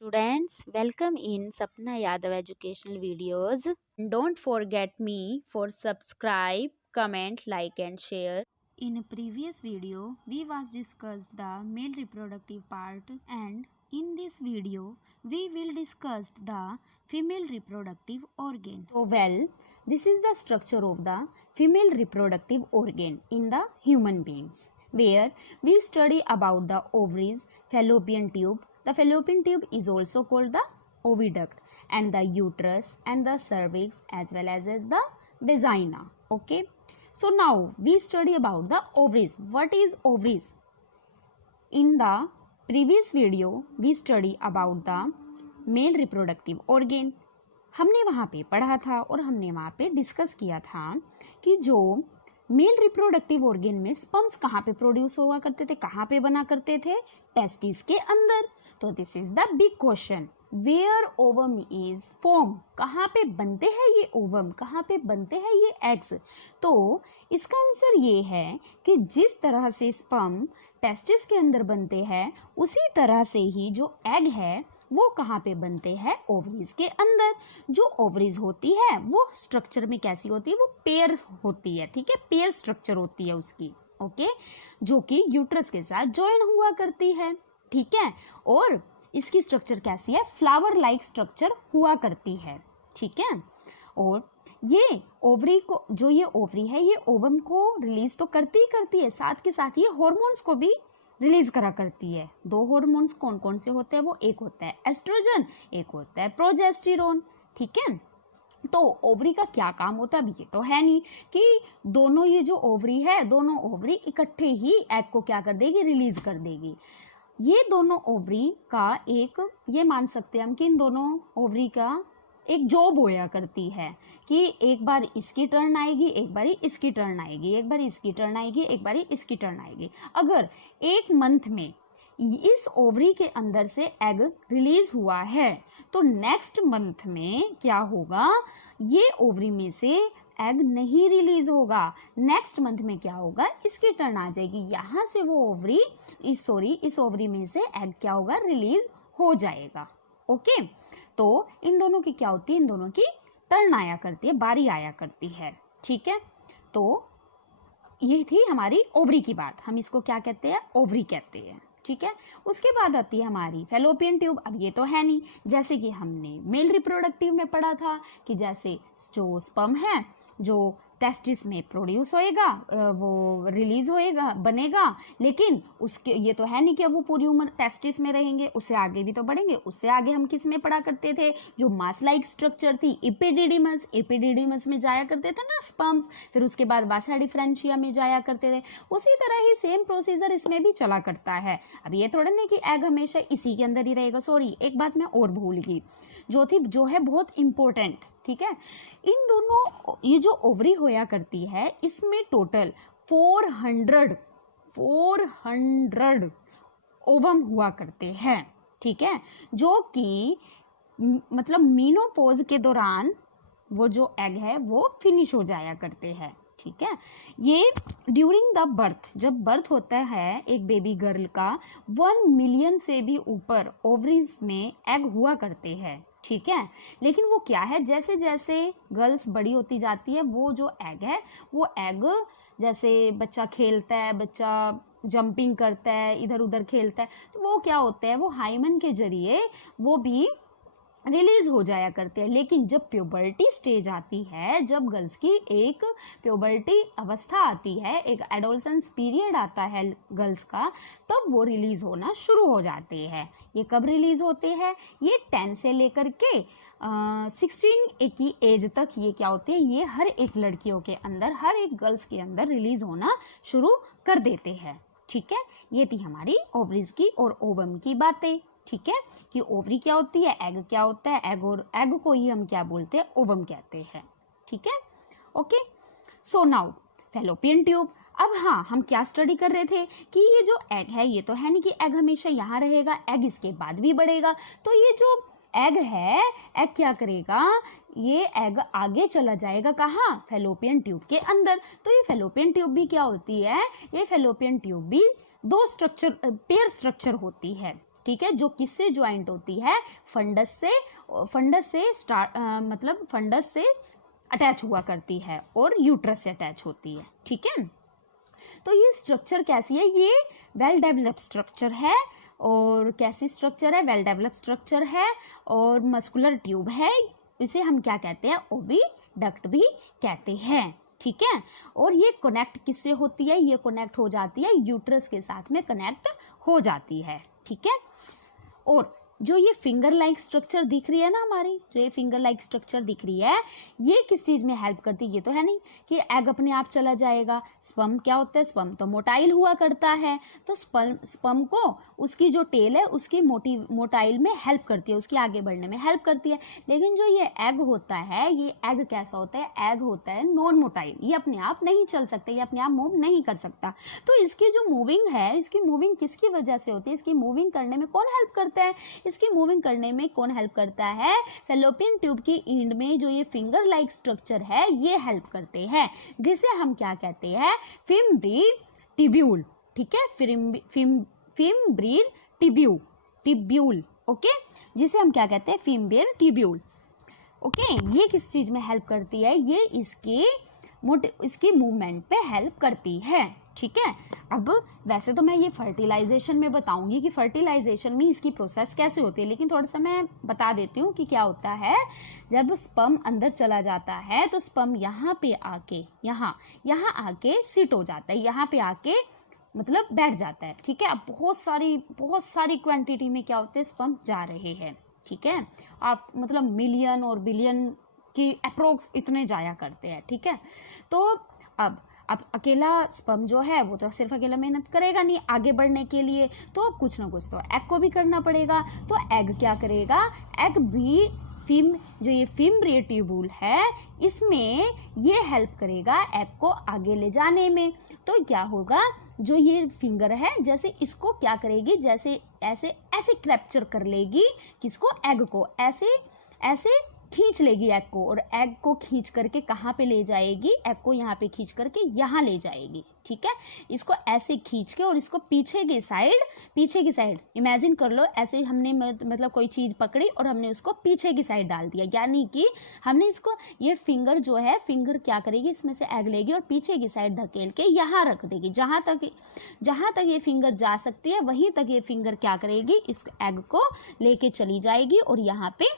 Students, welcome in Sapna Yadav educational videos. Don't forget me for subscribe, comment, like and share. In a previous video, we was discussed the male reproductive part, and in this video, we will discuss the female reproductive organ. This is the structure of the female reproductive organ in the human beings, where we study about the ovaries, fallopian tube. The fallopian tube is also called the oviduct, and the uterus and the cervix as well as the vagina. Okay. So now we study about the ovaries. What is ovaries? In the previous video we study about the male reproductive organ. हमने वहाँ पे पढ़ा था और हमने वहाँ पे discuss किया था कि जो मेल रिप्रोडक्टिव ऑर्गन में स्पर्म्स कहाँ पे प्रोड्यूस हुआ करते थे, कहाँ पे बना करते थे, टेस्टिस के अंदर. तो this is the big question, where ovum is form. कहाँ पे बनते हैं ये ओवम, कहाँ पे बनते हैं ये एग्स. तो इसका आंसर ये है कि जिस तरह से स्पर्म टेस्टिस के अंदर बनते हैं उसी तरह से ही जो एग है वो कहाँ पे बनते हैं, ओवरीज के अंदर. जो ओवरीज होती है वो स्ट्रक्चर में कैसी होती है, वो पेयर होती है. ठीक है, पेयर स्ट्रक्चर होती है उसकी. ओके, जो कि यूट्रस के साथ ज्वाइन हुआ करती है. ठीक है, और इसकी स्ट्रक्चर कैसी है, फ्लावर लाइक स्ट्रक्चर हुआ करती है. ठीक है, और ये ओवरी को, जो ये ओवरी है ये ओवम को रिलीज तो करती ही करती है, साथ के साथ ये हॉर्मोन्स को भी रिलीज करा करती है. दो हार्मोन्स कौन कौन से होते हैं, वो एक होता है एस्ट्रोजन, एक होता है प्रोजेस्टेरोन. ठीक है, तो ओवरी का क्या काम होता है, अभी ये तो है नहीं कि दोनों ये जो ओवरी है, दोनों ओवरी इकट्ठे ही एग को क्या कर देगी, रिलीज कर देगी. ये दोनों ओवरी का एक, ये मान सकते हैं हम कि इन दोनों ओवरी का एक जॉब होया करती है कि एक बार इसकी टर्न आएगी, एक बार इसकी टर्न आएगी, एक बार इसकी टर्न आएगी, एक बार इसकी टर्न आएगी. अगर एक मंथ में इस ओवरी के अंदर से एग रिलीज हुआ है तो नेक्स्ट मंथ में क्या होगा, ये ओवरी में से एग नहीं रिलीज होगा. नेक्स्ट मंथ में क्या होगा, इसकी टर्न आ जाएगी, यहाँ से वो ओवरी इस ओवरी में से एग क्या होगा, रिलीज हो जाएगा. ओके, तो इन दोनों की क्या होती है, इन दोनों की टर्न आया करती है, बारी आया करती है. ठीक है, तो ये थी हमारी ओवरी की बात. हम इसको क्या कहते हैं, ओवरी कहते हैं. ठीक है, उसके बाद आती है हमारी फेलोपियन ट्यूब. अब ये तो है नहीं, जैसे कि हमने मेल रिप्रोडक्टिव में पढ़ा था कि जैसे जो स्पर्म है जो टेस्टिस में प्रोड्यूस होएगा, वो रिलीज होएगा, बनेगा, लेकिन उसके ये तो है नहीं कि वो पूरी उम्र टेस्टिस में रहेंगे, उससे आगे भी तो बढ़ेंगे. उससे आगे हम किस में पढ़ा करते थे, जो मास लाइक स्ट्रक्चर थी एपिडिडिमस में जाया करते थे ना स्पर्म्स, फिर उसके बाद वासा डिफरेंशिया में जाया करते थे. उसी तरह ही सेम प्रोसीजर इसमें भी चला करता है. अब ये थोड़ा नहीं कि एग हमेशा इसी के अंदर ही रहेगा. सॉरी, एक बात मैं और भूल गई जो है बहुत इम्पोर्टेंट. ठीक है, इन दोनों ये जो ओवरी होया करती है इसमें टोटल 400 ओवम हुआ करते हैं. ठीक है, जो कि मतलब मीनोपोज के दौरान वो जो एग है वो फिनिश हो जाया करते हैं. ठीक है, ये ड्यूरिंग द बर्थ, जब बर्थ होता है एक बेबी गर्ल का, 1 मिलियन से भी ऊपर ओवरीज में एग हुआ करते हैं. ठीक है, लेकिन वो क्या है, जैसे जैसे गर्ल्स बड़ी होती जाती है वो जो एग है, वो एग जैसे बच्चा खेलता है, बच्चा जंपिंग करता है, इधर उधर खेलता है, तो वो क्या होते हैं, वो हाइमन के जरिए वो भी रिलीज हो जाया करते हैं. लेकिन जब प्यूबर्टी स्टेज आती है, जब गर्ल्स की एक प्यूबर्टी अवस्था आती है, एक एडोलसेंस पीरियड आता है गर्ल्स का, तब वो रिलीज होना शुरू हो जाते हैं. ये कब रिलीज होते हैं, ये 10 से लेकर के 16 की एज तक ये क्या होते हैं, ये हर एक लड़कियों के अंदर, हर एक गर्ल्स के अंदर रिलीज होना शुरू कर देते हैं. ठीक है, ये थी हमारी ओवरीज की और ओवम की बातें. ठीक है, कि ओवरी क्या होती है, एग क्या होता है, एग को ही हम क्या बोलते हैं, ओवम कहते हैं. ठीक है, okay. So now fallopian tube. अब हाँ, हम क्या स्टडी कर रहे थे कि ये जो एग है, ये तो है नहीं कि एग हमेशा यहाँ रहेगा, एग इसके बाद भी बढ़ेगा. तो ये जो एग है, एग क्या करेगा, ये एग आगे चला जाएगा कहाँ, फेलोपियन ट्यूब के अंदर. तो ये फेलोपियन ट्यूब भी क्या होती है, ये फेलोपियन ट्यूब भी दो स्ट्रक्चर, पेयर स्ट्रक्चर होती है. ठीक है, जो किससे ज्वाइंट होती है, फंडस से, मतलब फंडस से अटैच हुआ करती है और यूट्रस से अटैच होती है। ठीक है, तो ये स्ट्रक्चर कैसी है, ये वेल डेवलप्ड स्ट्रक्चर है। और कैसी स्ट्रक्चर है, वेल डेवलप्ड स्ट्रक्चर है और मस्कुलर ट्यूब है। इसे हम क्या कहते हैं, ओविडक्ट भी कहते हैं। ठीक है, और ये कनेक्ट किससे होती है, ये कनेक्ट हो जाती है यूट्रस के साथ में कनेक्ट हो जाती है। ठीक है, और जो ये फिंगर लाइक स्ट्रक्चर दिख रही है ना हमारी, जो ये फिंगर लाइक स्ट्रक्चर दिख रही है, ये किस चीज़ में हेल्प करती है, ये तो है नहीं कि एग अपने आप चला जाएगा। स्पर्म क्या होता है, स्पर्म तो मोटाइल हुआ करता है, तो स्पर्म को उसकी जो टेल है उसकी मोटाइल में हेल्प करती है, उसके आगे बढ़ने में हेल्प करती है। लेकिन जो ये एग होता है, ये एग कैसा होता है, एग होता है नॉन मोटाइल, ये अपने आप नहीं चल सकता, ये अपने आप मूव नहीं कर सकता। तो इसकी जो मूविंग है, इसकी मूविंग किसकी वजह से होती है, इसकी मूविंग करने में कौन हेल्प करता है, इसकी मूविंग करने में कौन हेल्प करता है, फैलोपियन ट्यूब की एंड में जो ये फिंगर लाइक स्ट्रक्चर है ये हेल्प करते हैं, जिसे हम क्या कहते हैं, फिम्ब्रिल टिब्यूल। ठीक है, फिम्ब्रिल टिब्यूल, ओके, जिसे हम क्या कहते हैं, फिम्ब्रिल टिब्यूल। ओके, ये किस चीज में हेल्प करती है, ये इसकी मूवमेंट पे हेल्प करती है। ठीक है, अब वैसे तो मैं ये फर्टिलाइजेशन में बताऊंगी कि फर्टिलाइजेशन में इसकी प्रोसेस कैसे होती है, लेकिन थोड़ा सा मैं बता देती हूँ कि क्या होता है। जब स्पर्म अंदर चला जाता है तो स्पर्म यहाँ पे आके यहाँ आके सिट हो जाता है, यहाँ पे आके मतलब बैठ जाता है। ठीक है, अब बहुत सारी क्वांटिटी में क्या होते हैं, स्पर्म जा रहे हैं। ठीक है, आप मतलब मिलियन और बिलियन की अप्रोक्स इतने जाया करते हैं। ठीक है, तो अब अकेला स्पर्म जो है वो तो सिर्फ अकेला मेहनत करेगा नहीं आगे बढ़ने के लिए, तो अब कुछ ना कुछ तो एग को भी करना पड़ेगा। तो एग क्या करेगा, एग भी जो ये फिम्ब्रिल ट्यूब्यूल है इसमें ये हेल्प करेगा एग को आगे ले जाने में। तो क्या होगा, जो ये फिंगर है जैसे इसको क्या करेगी, जैसे ऐसे कैप्चर कर लेगी किसको, एग को, ऐसे खींच लेगी एग को, और एग को खींच करके कहाँ पे ले जाएगी, एग को यहाँ पे खींच करके यहाँ ले जाएगी। ठीक है, इसको ऐसे खींच के और इसको पीछे की साइड इमेजिन कर लो, ऐसे हमने मतलब कोई चीज़ पकड़ी और हमने उसको पीछे की साइड डाल दिया, यानी कि हमने इसको, ये फिंगर जो है, फिंगर क्या करेगी, इसमें से एग लेगी और पीछे की साइड धकेल के यहाँ रख देगी। जहाँ तक ये फिंगर जा सकती है वहीं तक ये फिंगर क्या करेगी, इस एग को लेके चली जाएगी और यहाँ पे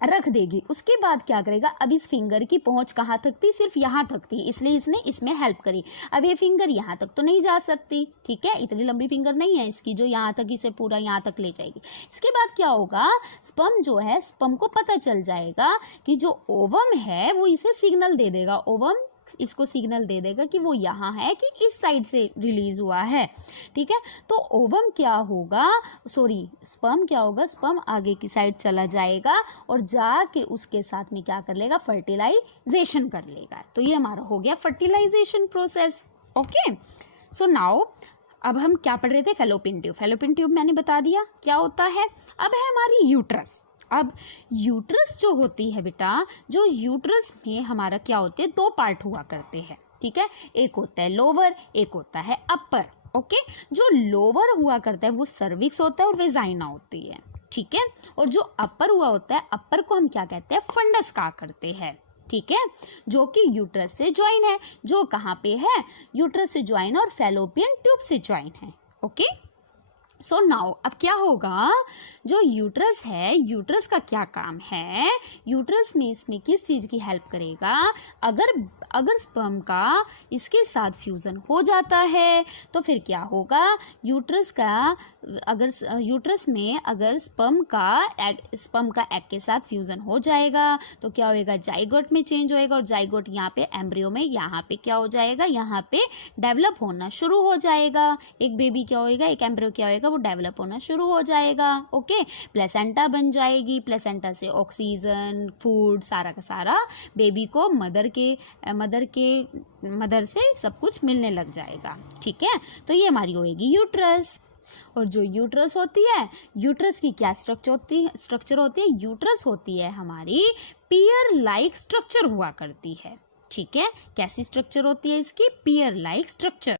रख देगी। उसके बाद क्या करेगा, अब इस फिंगर की पहुंच कहाँ तक थी, सिर्फ यहाँ तक थी, इसलिए इसने इसमें हेल्प करी। अब ये फिंगर यहाँ तक तो नहीं जा सकती, ठीक है, इतनी लंबी फिंगर नहीं है इसकी जो यहाँ तक इसे पूरा यहाँ तक ले जाएगी। इसके बाद क्या होगा, स्पर्म जो है, स्पर्म को पता चल जाएगा कि जो ओवम है वो इसे सिग्नल दे देगा, ओवम इसको सिग्नल दे देगा कि वो यहाँ है, कि इस साइड से रिलीज हुआ है। ठीक है, तो ओवम क्या होगा, स्पर्म क्या होगा, स्पर्म आगे की साइड चला जाएगा और जाके उसके साथ में क्या कर लेगा, फर्टिलाइजेशन कर लेगा। तो ये हमारा हो गया fertilization process. Okay, so now अब हम क्या पढ़ रहे थे, फैलोपियन ट्यूब मैंने बता दिया क्या होता है। अब है हमारी यूट्रस। अब यूट्रस जो होती है बेटा, जो यूट्रस में हमारा क्या होते हैं, दो पार्ट हुआ करते हैं। ठीक है, एक होता है लोअर, एक होता है अपर। ओके, जो लोअर हुआ करता है वो सर्विक्स होता है और वेजाइना होती है। ठीक है, और जो अपर हुआ होता है, अपर को हम क्या कहते हैं, फंडस कहा करते हैं। ठीक है, जो कि यूट्रस से ज्वाइन है, जो कहाँ पे है, यूट्रस से ज्वाइन और फैलोपियन ट्यूब से ज्वाइन है। ओके, सो नाउ अब क्या होगा, जो यूट्रस है, यूट्रस का क्या काम है, यूट्रस में इसमें किस चीज़ की हेल्प करेगा, अगर स्पर्म का इसके साथ फ्यूज़न हो जाता है तो फिर क्या होगा, यूट्रस में अगर स्पर्म का एग के साथ फ्यूज़न हो जाएगा तो क्या होएगा, जाइगोट में चेंज होएगा, और जाइगोट यहाँ पे एम्ब्रियो में यहाँ पे क्या हो जाएगा, यहाँ पे डेवलप होना शुरू हो जाएगा। एक बेबी क्या होएगा, एक एम्ब्रियो क्या होएगा, वो डेवलप होना शुरू हो जाएगा। ओके, प्लेसेंटा बन जाएगी, प्लेसेंटा से ऑक्सीजन, फूड, सारा का सारा बेबी को मदर से सब कुछ मिलने लग जाएगा। ठीक है, तो ये हमारी होएगी यूट्रस। और जो यूट्रस होती है, यूट्रस की क्या स्ट्रक्चर होती है, यूट्रस होती है हमारी पियर लाइक स्ट्रक्चर हुआ करती है। ठीक है, कैसी स्ट्रक्चर होती है इसकी, पियर लाइक स्ट्रक्चर।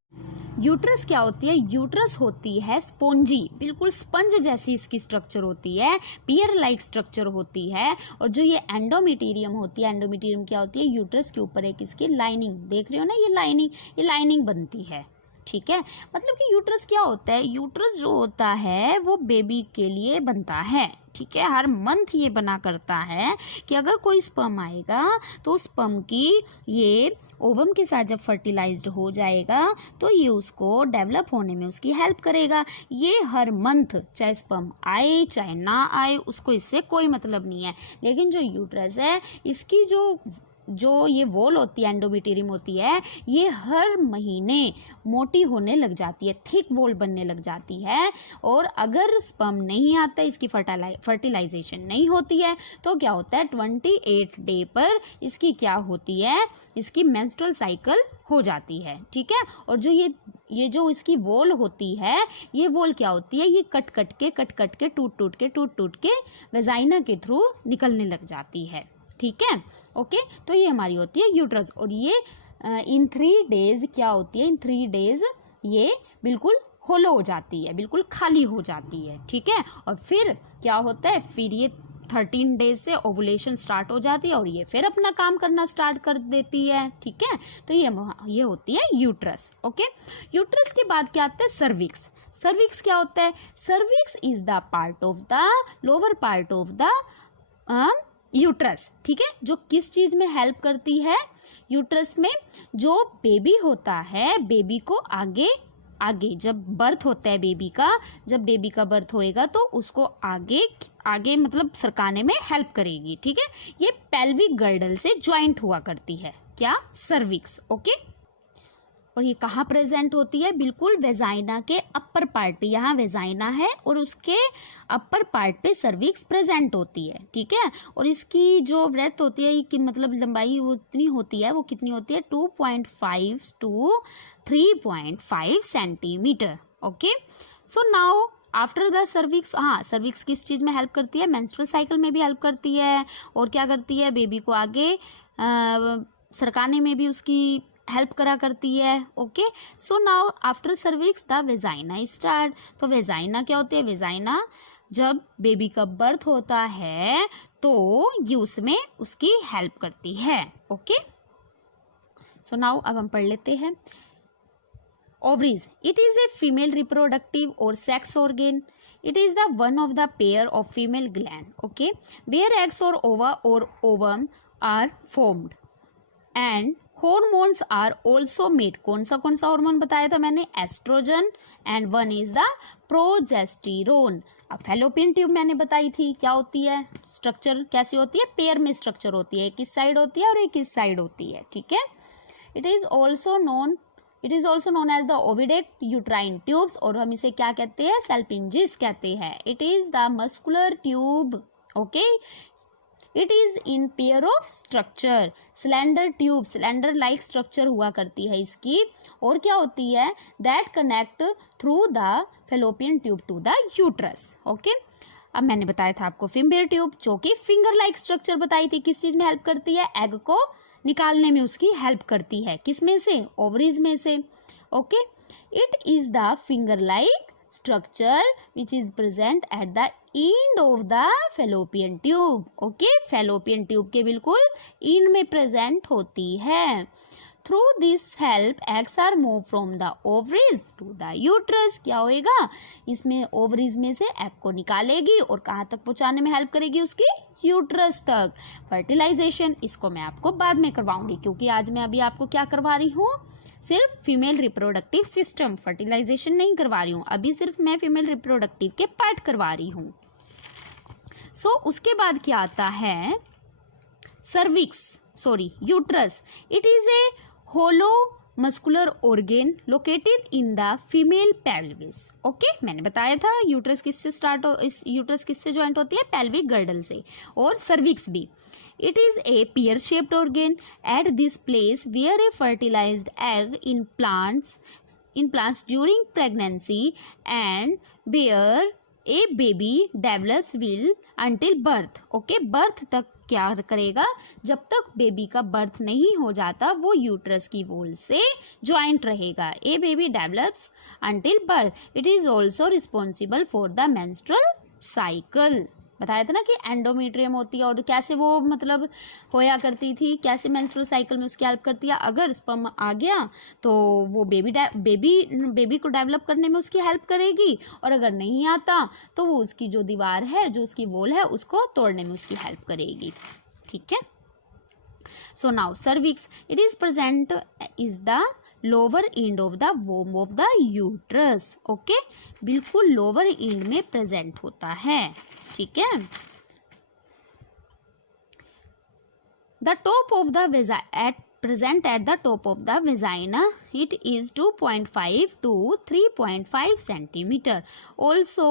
यूट्रस क्या होती है? यूट्रस होती है स्पॉन्जी, बिल्कुल स्पंज जैसी इसकी स्ट्रक्चर होती है, पियर लाइक स्ट्रक्चर होती है। और जो ये एंडोमेटीरियम होती है, एंडोमेटीरियम क्या होती है? यूट्रस के ऊपर एक इसकी लाइनिंग, देख रहे हो ना ये लाइनिंग बनती है, ठीक है। मतलब कि यूट्रस क्या होता है? यूट्रस जो होता है वो बेबी के लिए बनता है, ठीक है। हर मंथ ये बना करता है कि अगर कोई स्पर्म आएगा तो स्पर्म की ये ओवम के साथ जब फर्टिलाइज्ड हो जाएगा तो ये उसको डेवलप होने में उसकी हेल्प करेगा। ये हर मंथ चाहे स्पर्म आए चाहे ना आए उसको इससे कोई मतलब नहीं है। लेकिन जो यूट्रस है इसकी जो ये वॉल होती है, एंडोमेटीरियम होती है, ये हर महीने मोटी होने लग जाती है, थिक वॉल बनने लग जाती है। और अगर स्पर्म नहीं आता, इसकी फर्टिलाइजेशन नहीं होती है तो क्या होता है? 28 डे पर इसकी क्या होती है? इसकी मेंस्ट्रुअल साइकिल हो जाती है, ठीक है। और जो ये जो इसकी वॉल होती है, ये वॉल क्या होती है? ये कट कट के टूट टूट के वेजाइना के थ्रू निकलने लग जाती है, ठीक है। ओके, तो ये हमारी होती है यूट्रस। और ये इन 3 डेज क्या होती है? इन 3 डेज ये बिल्कुल होलो हो जाती है, बिल्कुल खाली हो जाती है, ठीक है। और फिर क्या होता है? फिर ये 13 डेज से ओवुलेशन स्टार्ट हो जाती है और ये फिर अपना काम करना स्टार्ट कर देती है, ठीक है। तो ये होती है यूट्रस। ओके, यूट्रस के बाद क्या आता है? सर्विक्स। सर्विक्स क्या होता है? Cervix is the part of the lower part of the uterus, ठीक है। जो किस चीज में हेल्प करती है? यूट्रस में जो बेबी होता है, बेबी को आगे जब बर्थ होता है बेबी का, जब बेबी का बर्थ होएगा तो उसको आगे मतलब सरकाने में हेल्प करेगी, ठीक है। ये पेल्विक गर्डल से ज्वाइंट हुआ करती है, क्या? सर्विक्स। ओके, और ये कहाँ प्रेजेंट होती है? बिल्कुल वेजाइना के अपर पार्ट पे, यहाँ वेजाइना है और उसके अपर पार्ट पे सर्विक्स प्रेजेंट होती है, ठीक है। और इसकी जो ब्रेथ होती है कि मतलब लंबाई वो इतनी होती है, वो कितनी होती है? 2.5 to 3.5 centimetre. Okay, so now after the cervix, हाँ, सर्विक्स किस चीज़ में हेल्प करती है? मेंस्ट्रुअल साइकिल में भी हेल्प करती है। और क्या करती है? बेबी को आगे सरकाने में भी उसकी हेल्प करा करती है। Okay, so now after cervix the vagina start. तो वेजाइना क्या होती है? वेजाइना जब बेबी का बर्थ होता है तो ये उसमें उसकी हेल्प करती है। ओके, सो नाउ अब हम पढ़ लेते हैं ovaries. It is a female reproductive और sex organ. It is the one of the pair of female gland, okay, where eggs or ova or ovum are formed and hormones are also made. कौन सा hormone बताया था मैंने? Estrogen, and one is the progesterone. अब fallopian tube मैंने बताई थी क्या होती है, स्ट्रक्चर कैसी होती है? पेयर में स्ट्रक्चर होती है, एक इस साइड होती है और एक इस साइड होती है, ठीक है. It is also known as the oviduct uterine tubes, और हम इसे क्या कहते हैं? सेल्पिंजिस कहते हैं. It is the muscular tube. Okay, it is in pair of structure. Cylinder tube, cylinder like structure हुआ करती है इसकी. और क्या होती है? That connect through the fallopian tube to the uterus. Okay, अब मैंने बताया था आपको फिम्बियर ट्यूब, जो कि फिंगर लाइक स्ट्रक्चर बताई थी. किस चीज में हेल्प करती है? एग को निकालने में उसकी हेल्प करती है. किस में से? ओवरीज में से. Okay, it is the finger like structure which is present at the end of the fallopian tube. Okay, fallopian tube के बिल्कुल end में present होती है. Through this help eggs are moved from the ovaries to the uterus. क्या होएगा? इसमें ovaries में से egg को निकालेगी और कहाँ तक पहुँचाने में हेल्प करेगी? उसकी यूट्रस तक. फर्टिलाइजेशन इसको मैं आपको बाद में करवाऊंगी, क्योंकि आज मैं अभी आपको क्या करवा रही हूँ? सिर्फ फीमेल रिप्रोडक्टिव सिस्टम, फर्टिलाइजेशन नहीं करवा रही हूँ. अभी सिर्फ मैं फीमेल रिप्रोडक्टिव के पार्ट करवा रही हूँ. सो उसके बाद क्या आता है? Uterus. It is a hollow muscular organ located in the female pelvis. Okay, मैंने बताया था यूट्रस किससे ज्वाइंट होती है? पेल्विक गर्डल से. और सर्विक्स भी. It is a pear-shaped organ at this place where a fertilized egg implants during pregnancy and where a baby develops will until birth. Okay, birth तक क्या करेगा, जब तक बेबी का बर्थ नहीं हो जाता वो यूट्रस की वॉल से ज्वाइंट रहेगा। A baby develops until birth. It is also responsible for the menstrual cycle. बताया था ना कि एंडोमेट्रियम होती है और कैसे वो मतलब होया करती थी, कैसे मेंस्ट्रुअल साइकिल में उसकी हेल्प करती है। अगर स्पर्म आ गया तो वो बेबी को डेवलप करने में उसकी हेल्प करेगी, और अगर नहीं आता तो वो उसकी जो दीवार है, जो उसकी वॉल है, उसको तोड़ने में उसकी हेल्प करेगी। ठीक है। So now cervix, it is present is the lower end of the वोम of the uterus. Okay, बिल्कुल लोअर एंड में प्रेजेंट होता है। ठीक है। The top of the present at the top of the vagina, it is 2.5 to 3.5 centimeter also,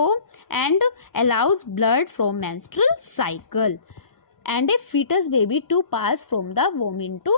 and allows blood from menstrual cycle and a fetus baby to pass from the womb into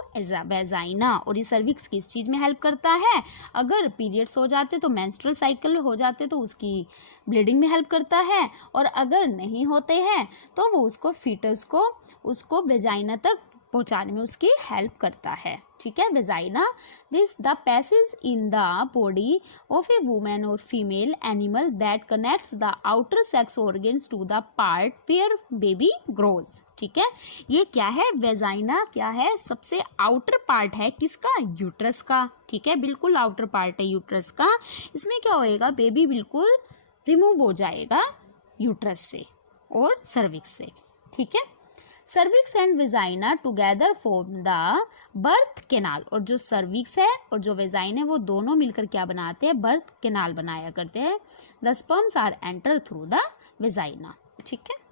vagina। और ये cervix किस चीज़ में help करता है, अगर periods हो जाते तो मेंस्ट्रुअल साइकिल हो जाते तो उसकी ब्लीडिंग में हेल्प करता है, और अगर नहीं होते हैं तो वो उसको फीटस को उसको वेजाइना तक पहुंचाने में उसकी हेल्प करता है। ठीक है, vagina this the passage in the body of a women और female animal that connects the outer sex organs to the part where baby grows. ठीक है, ये क्या है, वेजाइना क्या है, सबसे आउटर पार्ट है किसका, यूट्रस का। ठीक है, बिल्कुल आउटर पार्ट है यूट्रस का। इसमें क्या होएगा, बेबी बिल्कुल रिमूव हो जाएगा यूट्रस से और सर्विक्स से। ठीक है, cervix and vagina together form the birth canal. और जो सर्विक्स है और जो वेजाइन है वो दोनों मिलकर क्या बनाते हैं, बर्थ कैनाल बनाया करते हैं। The sperms are enter through the vagina. ठीक है।